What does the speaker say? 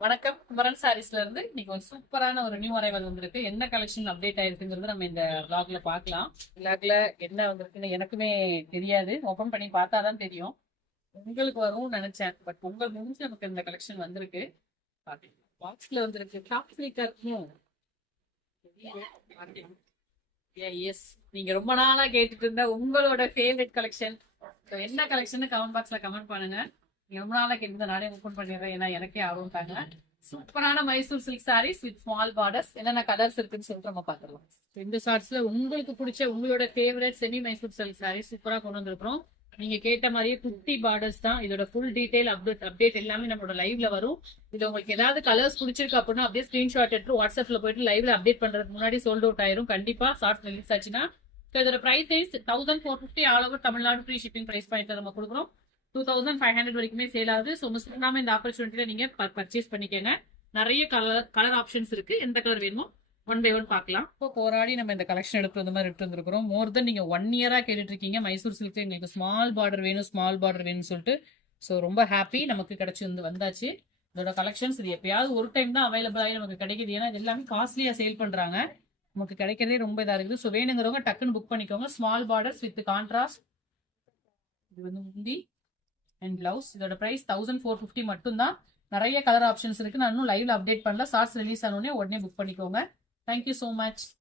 வணக்கம். குமரன் சாரீஸ்ல இருந்து இன்னைக்கு ஒரு சூப்பரான ஒரு நியூ அரைவல் வந்திருக்கு. என்ன கலெக்ஷன் அப்டேட் ஆயிருக்குங்கிறது நம்ம இந்த vlogல பார்க்கலாம். vlogல என்ன வந்திருக்குன்னு எனக்குமே தெரியாது. ஓபன் பண்ணி பார்த்தாதான் தெரியும். உங்களுக்கு வரும்னு நினைச்சேன். பட் பொங்கல் முடிஞ்சு நமக்கு இந்த கலெக்ஷன் வந்திருக்கு. பாத்தீங்களா? பாக்ஸ்ல வந்திருக்கு. Top sneaker. எஸ், நீங்க ரொம்ப நாளா கேட்டுட்டு இருந்த உங்களோட ஃபேவரட் கலெக்ஷன். என்ன கலெக்ஷன் கமெண்ட் பாக்ஸ்ல கமெண்ட் பண்ணுங்க. நீங்க ரொம்ப நாளா கேட்டு நானே ஓபன் பண்ணிடுறேன். ஏன்னா எனக்கே ஆர்வம் தாங்க. சூப்பரான Mysore silk saris with small borders. என்னென்ன கலர்ஸ் இருக்குன்னு சொல்லிட்டு நம்ம பாத்துக்கலாம். இந்த ஷார்ட்ஸ்ல உங்களுக்கு பிடிச்ச உங்களோட favourite semi Mysore silk saris சூப்பரா கொண்டு வந்திருக்கிறோம். நீங்க கேட்ட மாதிரியே 50 பார்டர்ஸ் தான். இதோட ஃபுல் டீடைல் அப்டேட் எல்லாமே நம்மளோட லைவ்ல வரும். இது உங்களுக்கு ஏதாவது கலர்ஸ் பிடிச்சிருக்கு அப்படின்னா அப்படியே ஸ்கிரீன்ஷாட் எடுத்து வாட்ஸ்அப்ல போயிட்டு லைவ்ல அப்டேட் பண்றதுக்கு முன்னாடி சோல்ட் அவுட் ஆயிரும். கண்டிப்பா ஷார்ட்ஸ் ரிலீஸ் ஆச்சுன்னா. இதோட price 1450 all over Tamil Nadu free shipping price பண்ணிட்டு நம்ம கொடுக்குறோம். 2500 வரைக்குமே சேல் ஆகுது. ஸோ மிஸ் பண்ணாம இந்த ஆப்பர்ச்சுனிட்டியில நீங்க பர்ச்சேஸ் பண்ணிக்கோங்க. நிறைய கலர் ஆப்ஷன்ஸ் இருக்கு. எந்த கலர் வேணுமோ ஒன் பை ஒன் பார்க்கலாம். இப்போ போராடி நம்ம இந்த கலெக்ஷன் எடுத்து வந்த மாதிரி எடுத்து வந்துருக்கிறோம். மோர் தென் நீங்க 1 இயரா கேட்டுட்டு இருக்கீங்க மைசூர் சில்க் எங்களுக்கு ஸ்மால் பார்டர் வேணும்னு சொல்லிட்டு. ஸோ ரொம்ப ஹாப்பி நமக்கு கிடைச்சி வந்தாச்சு. இதோட கலெக்ஷன்ஸ் இது எப்பயாவது ஒரு டைம் தான் அவைலபிள் ஆகி நமக்கு கிடைக்குது. ஏன்னா இது எல்லாமே காஸ்ட்லியா சேல் பண்றாங்க. நமக்கு கிடைக்கிறதே ரொம்ப இதா இருக்குது. ஸோ வேணுங்கிறவங்க டக்குன்னு புக் பண்ணிக்கோங்க. Small borders with contrast. இது முந்தி அண்ட் பிளவுஸ். இதோட பிரைஸ் 1450 மட்டும் தான். நிறைய கலர் ஆப்ஷன்ஸ் இருக்கு. நான் இன்னும் லைவ்ல அப்டேட் பண்ணல. ஷார்ட்ஸ் ரிலீஸ் ஆனோடனே உடனே புக் பண்ணிக்கோங்க. Thank you so much.